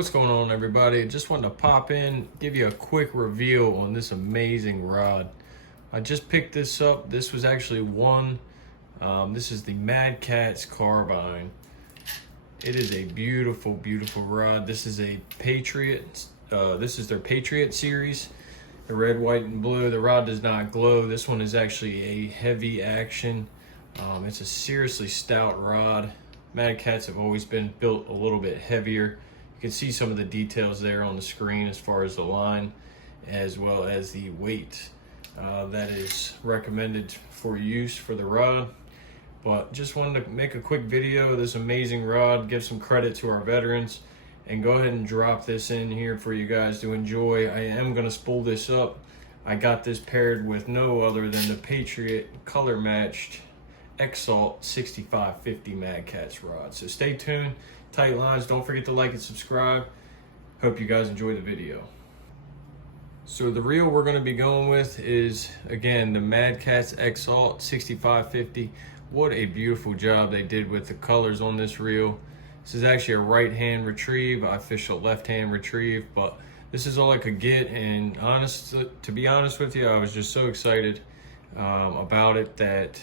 What's going on, everybody? Just wanted to pop in, give you a quick review on this amazing rod. I just picked this up. This was actually this is the Madkatz carbine. It is a beautiful, beautiful rod. This is a Patriot. This is their Patriot series. The red, white, and blue. The rod does not glow. This one is actually a heavy action. It's a seriously stout rod. Madkatz have always been built a little bit heavier. You can see some of the details there on the screen as far as the line, as well as the weight that is recommended for use for the rod. But just wanted to make a quick video of this amazing rod, give some credit to our veterans, and go ahead and drop this in here for you guys to enjoy. I am going to spool this up. I got this paired with no other than the Patriot color matched Exalt 6550 Madkatz rod. So stay tuned, tight lines. Don't forget to like and subscribe. Hope you guys enjoy the video. So the reel we're going to be going with is, again, the Madkatz Exalt 6550. What a beautiful job they did with the colors on this reel. This is actually a right hand retrieve. I fish a left hand retrieve, but this is all I could get. And to be honest with you, I was just so excited about it that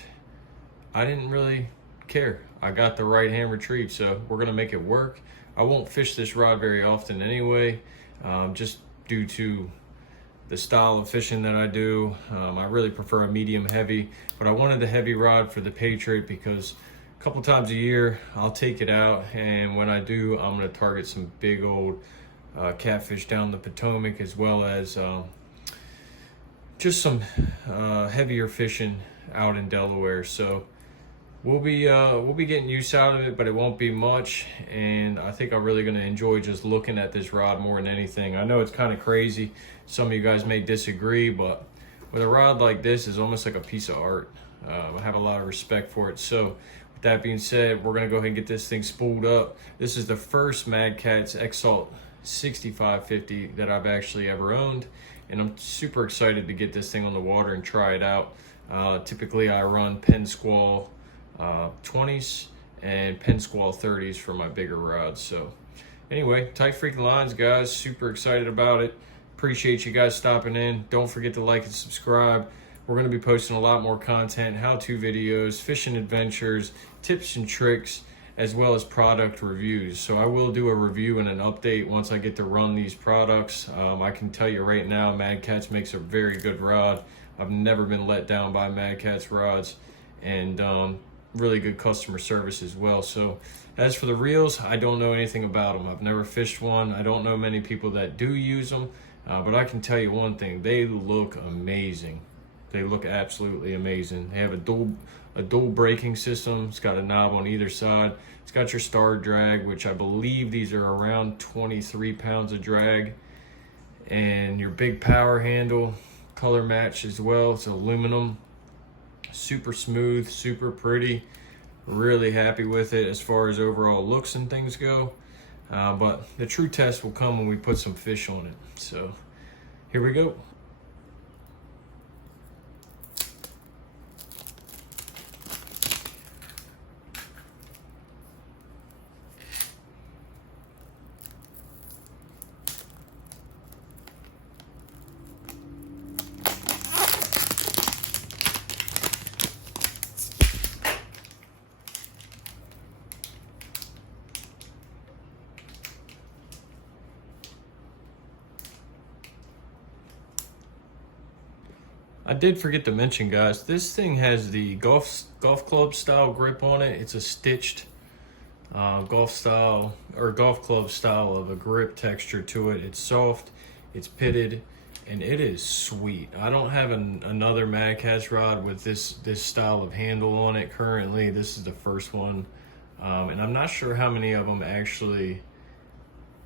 I didn't really care. I got the right hand retrieve, so we're gonna make it work. I won't fish this rod very often anyway, just due to the style of fishing that I do. I really prefer a medium heavy, but I wanted the heavy rod for the Patriot because a couple times a year I'll take it out, and when I do, I'm gonna target some big old catfish down the Potomac, as well as just some heavier fishing out in Delaware. So we'll be getting use out of it, but it won't be much. And I think I'm really going to enjoy just looking at this rod more than anything. I know it's kind of crazy. Some of you guys may disagree, but with a rod like this, it's almost like a piece of art. I have a lot of respect for it. So with that being said, we're going to go ahead and get this thing spooled up. This is the first Madkatz Exalt 6550 that I've actually ever owned, and I'm super excited to get this thing on the water and try it out. Typically I run Penn Squall 20s and Penn Squall 30s for my bigger rods. So anyway, tight freaking lines, guys. Super excited about it. Appreciate you guys stopping in. Don't forget to like and subscribe. We're going to be posting a lot more content, how-to videos, fishing adventures, tips and tricks, as well as product reviews. So I will do a review and an update once I get to run these products. I can tell you right now, Madkatz makes a very good rod. I've never been let down by Madkatz rods, and really good customer service as well. So as for the reels, I don't know anything about them. I've never fished one. I don't know many people that do use them, but I can tell you one thing: they look amazing. They look absolutely amazing. They have a dual braking system. It's got a knob on either side. It's got your star drag, which I believe these are around 23 pounds of drag, and your big power handle, color match as well. It's aluminum. Super smooth, super pretty. Really happy with it as far as overall looks and things go. But the true test will come when we put some fish on it. So here we go. I did forget to mention, guys, this thing has the golf club style grip on it. It's a stitched golf club style of a grip texture to it. It's soft, it's pitted, and it is sweet. I don't have another Madkatz rod with this style of handle on it currently. This is the first one, and I'm not sure how many of them actually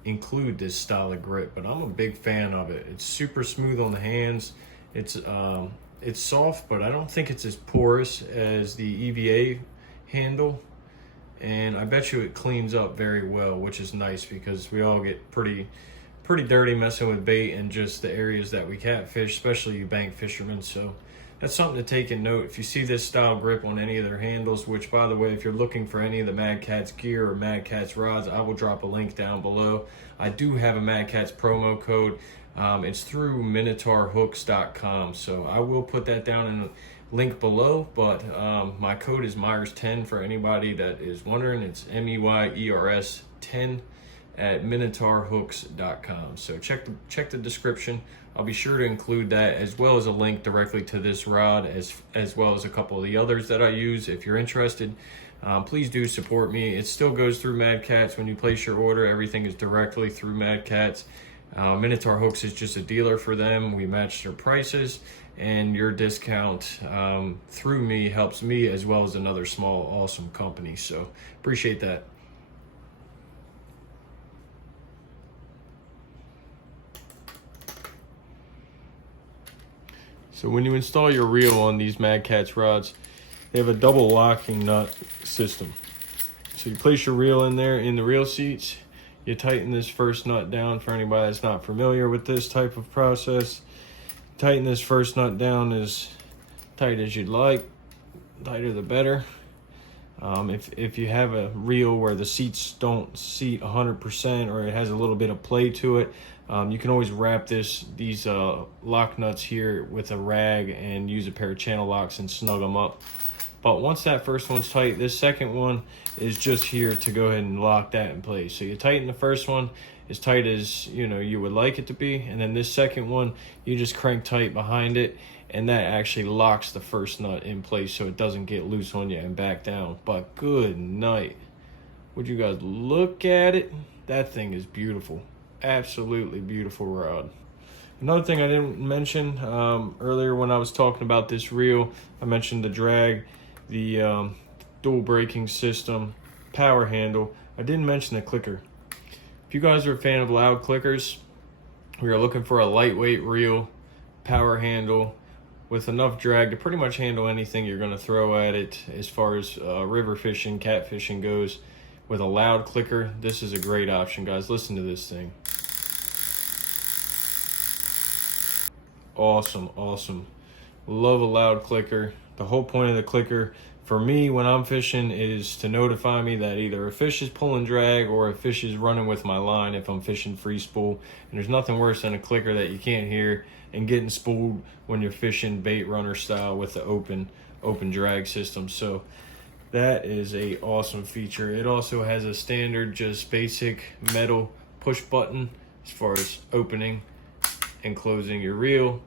include this style of grip, but I'm a big fan of it. It's super smooth on the hands. It's soft, but I don't think it's as porous as the EVA handle, and I bet you it cleans up very well, which is nice because we all get pretty dirty messing with bait in just the areas that we catfish, especially you bank fishermen. So that's something to take in note. If you see this style grip on any of their handles, which by the way, if you're looking for any of the Madkatz gear or Madkatz rods, I will drop a link down below. I do have a Madkatz promo code. It's through minotaurhooks.com, so I will put that down in the link below, but my code is Myers10 for anybody that is wondering. It's MEYERS 10 at minotaurhooks.com. So check the description. I'll be sure to include that, as well as a link directly to this rod, as well as a couple of the others that I use. If you're interested, please do support me. It still goes through Madkatz. When you place your order, everything is directly through Madkatz. Minotaur Hooks is just a dealer for them. We match their prices, and your discount through me helps me as well as another small awesome company. So appreciate that. So when you install your reel on these Madkatz rods, they have a double locking nut system. So you place your reel in there in the reel seats. You tighten this first nut down. For anybody that's not familiar with this type of process, tighten this first nut down as tight as you'd like. Tighter the better. If you have a reel where the seats don't seat 100% or it has a little bit of play to it, you can always wrap these lock nuts here with a rag and use a pair of channel locks and snug them up. But once that first one's tight, this second one is just here to go ahead and lock that in place. So you tighten the first one as tight as you would like it to be, and then this second one you just crank tight behind it, and that actually locks the first nut in place so it doesn't get loose on you and back down. But good night. Would you guys look at it? That thing is beautiful. Absolutely beautiful rod. Another thing I didn't mention earlier when I was talking about this reel, I mentioned the drag, the dual braking system, power handle. I didn't mention the clicker. If you guys are a fan of loud clickers, we are looking for a lightweight reel, power handle, with enough drag to pretty much handle anything you're going to throw at it as far as river fishing, catfishing goes. With a loud clicker, this is a great option, guys. Listen to this thing. Awesome, awesome. Love a loud clicker. The whole point of the clicker for me when I'm fishing is to notify me that either a fish is pulling drag or a fish is running with my line if I'm fishing free spool. And there's nothing worse than a clicker that you can't hear and getting spooled when you're fishing bait runner style with the open drag system. So that is a awesome feature. It also has a standard, just basic metal push button as far as opening and closing your reel.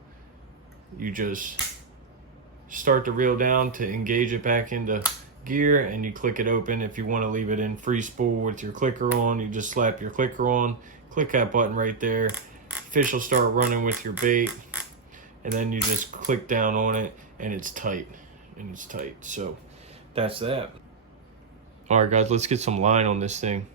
You just start the reel down to engage it back into gear, and you click it open. If you want to leave it in free spool with your clicker on, you just slap your clicker on, click that button right there. Fish will start running with your bait, and then you just click down on it and it's tight. So that's that. All right, guys, let's get some line on this thing.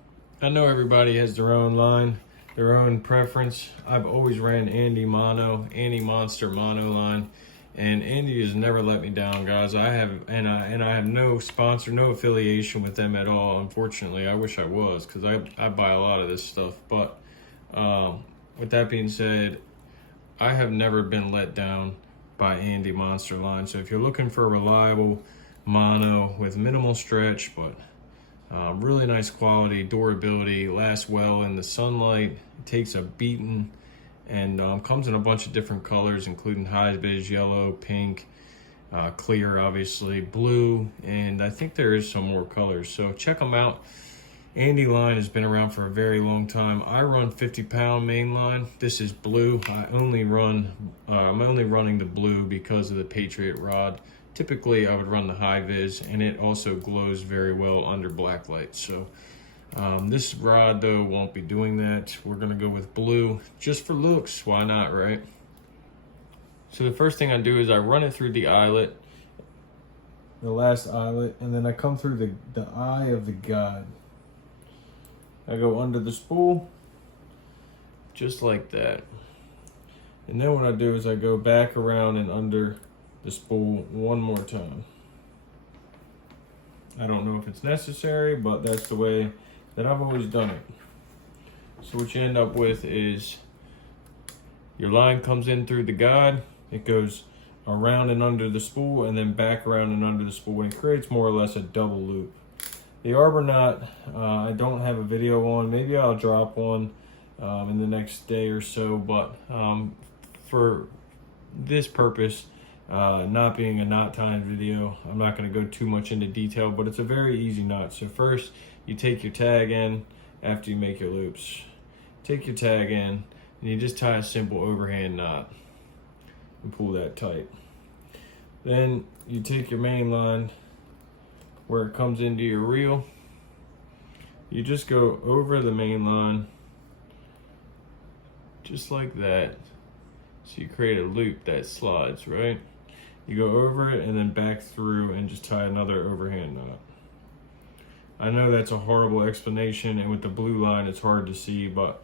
I know everybody has their own line, their own preference. I've always ran Ande Monster mono line, and Ande has never let me down, guys. I have no sponsor, no affiliation with them at all. Unfortunately, I wish I was, because I buy a lot of this stuff. But with that being said, I have never been let down by Ande Monster line. So if you're looking for a reliable mono with minimal stretch, but really nice quality, durability, lasts well in the sunlight, takes a beating, and comes in a bunch of different colors, including high vis, yellow, pink, clear, obviously, blue, and I think there is some more colors. So check them out. Ande line has been around for a very long time. I run 50-pound main line. This is blue. I'm only running the blue because of the Patriot rod. Typically, I would run the high vis, and it also glows very well under black light. So this rod, though, won't be doing that. We're going to go with blue just for looks. Why not, right? So the first thing I do is I run it through the eyelet, the last eyelet, and then I come through the eye of the guide. I go under the spool, just like that. And then what I do is I go back around and under the spool one more time. I don't know if it's necessary, but that's the way that I've always done it. So what you end up with is your line comes in through the guide, it goes around and under the spool and then back around and under the spool, and it creates more or less a double loop. The arbor knot, I don't have a video on. Maybe I'll drop one in the next day or so, but for this purpose, not being a knot time video, I'm not going to go too much into detail, but it's a very easy knot. So first, you take your tag in after you make your loops. Take your tag in, and you just tie a simple overhand knot and pull that tight. Then you take your main line where it comes into your reel. You just go over the main line, just like that. So you create a loop that slides, right? You go over it and then back through and just tie another overhand knot. I know that's a horrible explanation, and with the blue line it's hard to see, but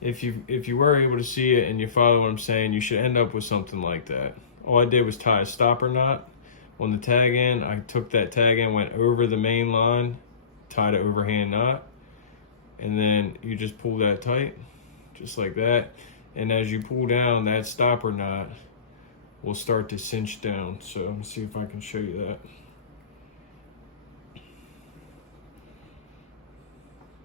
if you were able to see it and you follow what I'm saying, you should end up with something like that. All I did was tie a stopper knot on the tag end. I took that tag end, went over the main line, tied an overhand knot, and then you just pull that tight, just like that. And as you pull down, that stopper knot will start to cinch down. So let me see if I can show you that.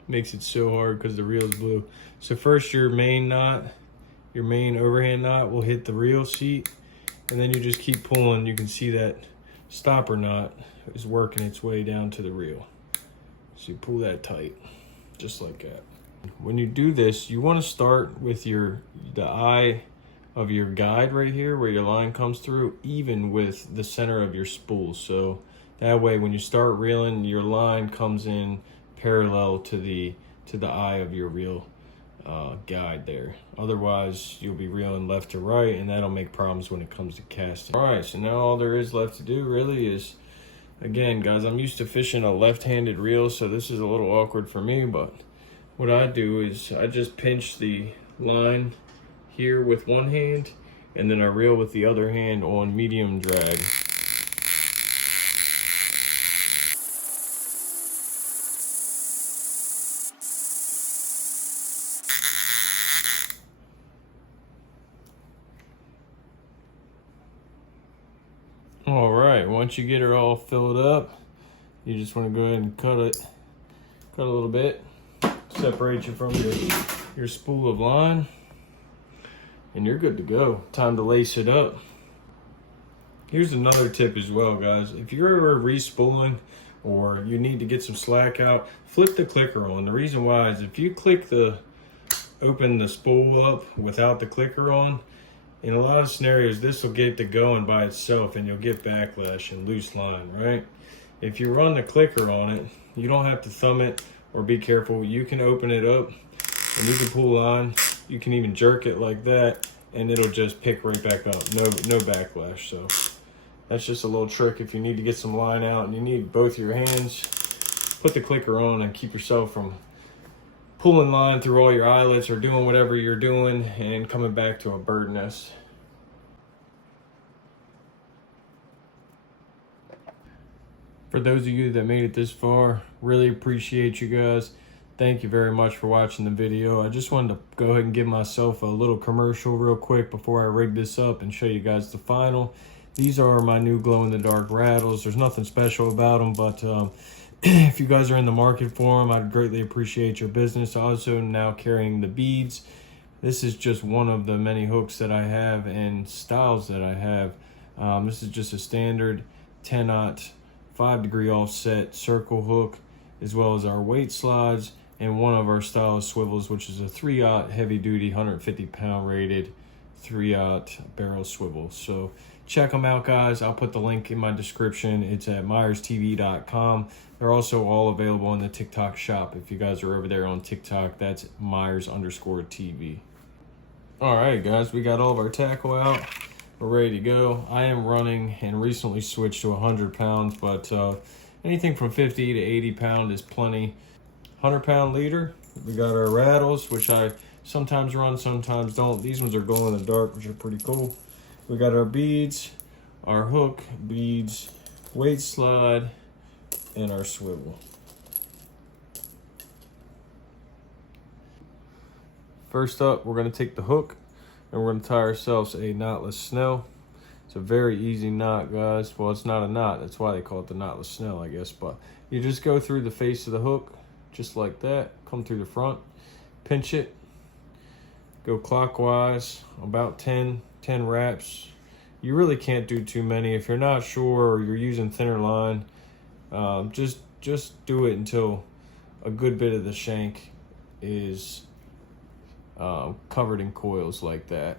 Makes it so hard because the reel's blue. So first your main knot, your main overhand knot will hit the reel seat, and then you just keep pulling. You can see that stopper knot is working its way down to the reel. So you pull that tight, just like that. When you do this, you want to start with the eye of your guide right here where your line comes through, even with the center of your spool. So that way when you start reeling, your line comes in parallel to the eye of your reel guide there. Otherwise you'll be reeling left to right, and that'll make problems when it comes to casting. All right, so now all there is left to do really is, again guys, I'm used to fishing a left-handed reel, so this is a little awkward for me, but what I do is I just pinch the line here with one hand, and then I reel with the other hand on medium drag. All right, once you get her all filled up, you just want to go ahead and cut a little bit, separate you from your spool of line, and you're good to go. Time to lace it up. Here's another tip as well, guys. If you're ever re-spooling or you need to get some slack out, flip the clicker on. The reason why is if you open the spool up without the clicker on, in a lot of scenarios, this will get to going by itself and you'll get backlash and loose line, right? If you run the clicker on it, you don't have to thumb it or be careful. You can open it up and you can pull line. You can even jerk it like that and it'll just pick right back up. No backlash. So that's just a little trick if you need to get some line out and you need both your hands. Put the clicker on and keep yourself from pulling line through all your eyelets or doing whatever you're doing and coming back to a bird nest. For those of you that made it this far, really appreciate you guys. Thank you very much for watching the video. I just wanted to go ahead and give myself a little commercial real quick before I rig this up and show you guys the final. These are my new glow-in-the-dark rattles. There's nothing special about them, but if you guys are in the market for them, I'd greatly appreciate your business. I also am now carrying the beads. This is just one of the many hooks that I have and styles that I have. This is just a standard 10-aught 5-degree offset circle hook, as well as our weight slides and one of our style swivels, which is a 3-aught heavy-duty 150-pound rated 3-aught barrel swivel. So check them out, guys. I'll put the link in my description. It's at myerstv.com. They're also all available in the TikTok shop. If you guys are over there on TikTok, that's Myers_TV. All right, guys, we got all of our tackle out. We're ready to go. I am running and recently switched to 100 pounds, but anything from 50 to 80 pound is plenty. 100-pound leader. We got our rattles, which I sometimes run, sometimes don't. These ones are glow in the dark, which are pretty cool. We got our beads, our hook, beads, weight slide, and our swivel. First up, we're going to take the hook and we're going to tie ourselves a knotless snell. It's a very easy knot, guys. Well, it's not a knot. That's why they call it the knotless snell, I guess. But you just go through the face of the hook, just like that. Come through the front, pinch it, go clockwise, about 10 wraps. You really can't do too many. If you're not sure or you're using thinner line, just do it until a good bit of the shank is covered in coils like that.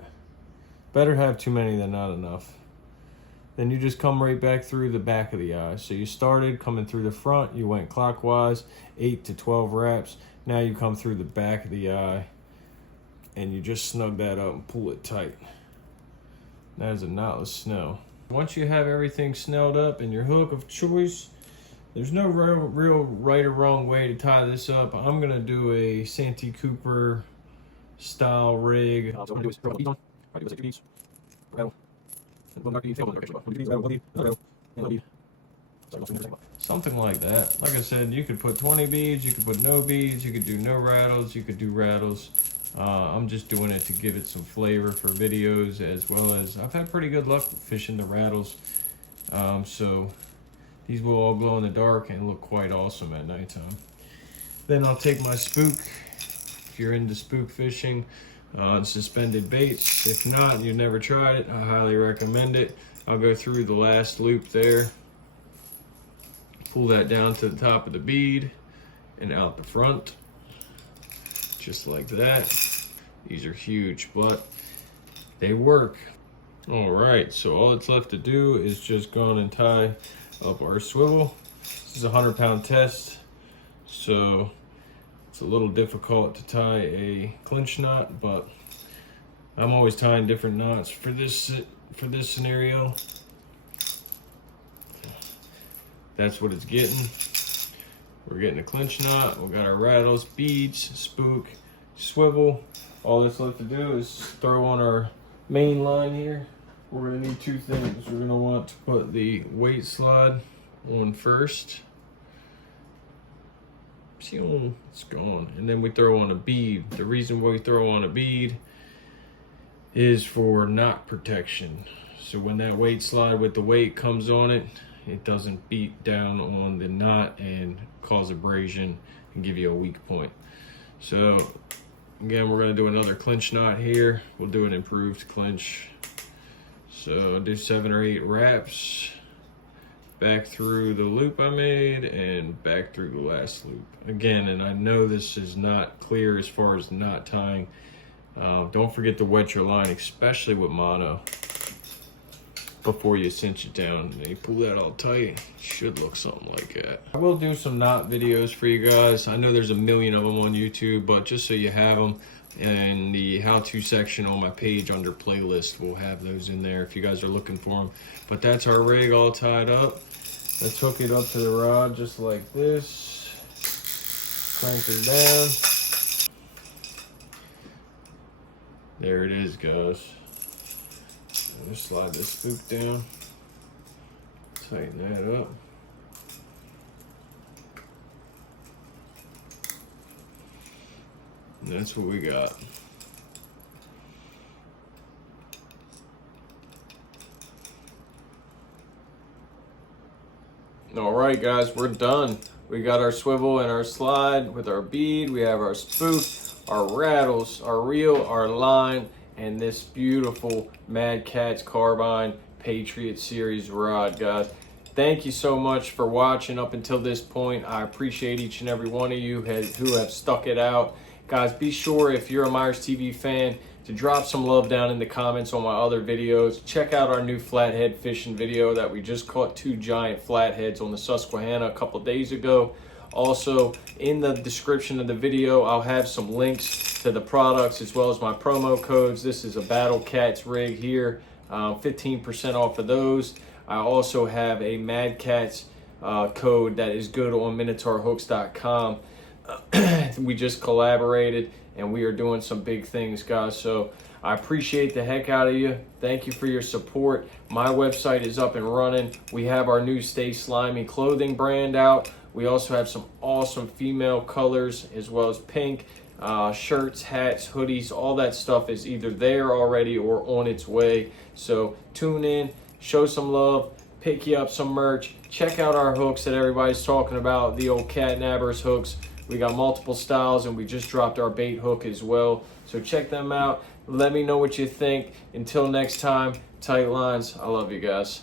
Better have too many than not enough. Then you just come right back through the back of the eye. So you started coming through the front, you went clockwise, 8 to 12 wraps. Now you come through the back of the eye and you just snug that up and pull it tight. That is a knotless snell. Once you have everything snelled up in your hook of choice, there's no real right or wrong way to tie this up. I'm gonna do a Santee Cooper style rig. So I'm gonna do is something like that. Like I said, you could put 20 beads, you could put no beads, you could do no rattles, you could do rattles. I'm just doing it to give it some flavor for videos, as well as I've had pretty good luck fishing the rattles. So these will all glow in the dark and look quite awesome at nighttime. Then I'll take my spook. If you're into spook fishing, suspended baits. If not, you've never tried it, I highly recommend it. I'll go through the last loop there, pull that down to the top of the bead and out the front, just like that. These are huge, but they work. All right, so all that's left to do is just go on and tie up our swivel. This is a 100-pound test, so it's a little difficult to tie a clinch knot, but I'm always tying different knots for this scenario. That's what it's getting. We're getting a clinch knot. We got our rattles, beads, spook, swivel. All that's left to do is throw on our main line here. We're gonna need two things. We're gonna want to put the weight slide on first. See, it's going. And then we throw on a bead. The reason why we throw on a bead is for knot protection. So when that weight slide with the weight comes on it, it doesn't beat down on the knot and cause abrasion and give you a weak point. So again, we're gonna do another clinch knot here. We'll do an improved clinch. So I'll do 7 or 8 wraps back through the loop I made and back through the last loop. Again, and I know this is not clear as far as knot tying. Don't forget to wet your line, especially with mono, before you cinch it down. And you pull that all tight, it should look something like that. I will do some knot videos for you guys. I know there's a million of them on YouTube, but just so you have them, in the how-to section on my page under playlist, we'll have those in there if you guys are looking for them. But that's our rig all tied up. Let's hook it up to the rod just like this. Crank her down. There it is, guys. Just slide this spook down. Tighten that up. And that's what we got. All right, guys, we're done. We got our swivel and our slide with our bead. We have our spook, our rattles, our reel, our line, and this beautiful Madkatz Carbine Patriot Series rod, guys. Thank you so much for watching up until this point. I appreciate each and every one of you who have stuck it out. Guys, be sure, if you're a Myers TV fan, to drop some love down in the comments on my other videos. Check out our new flathead fishing video that we just caught 2 giant flatheads on the Susquehanna a couple days ago. Also, in the description of the video, I'll have some links to the products as well as my promo codes. This is a Madkatz rig here, 15% off of those. I also have a Madkatz code that is good on MinotaurHooks.com. We just collaborated and we are doing some big things, guys. So I appreciate the heck out of you. Thank you for your support. My website is up and running. We have our new Stay Slimy clothing brand out. We also have some awesome female colors as well as pink shirts, hats, hoodies. All that stuff is either there already or on its way. So tune in, show some love, pick you up some merch. Check out our hooks that everybody's talking about, the old cat nabbers hooks. We got multiple styles, and we just dropped our bait hook as well. So check them out. Let me know what you think. Until next time, tight lines. I love you guys.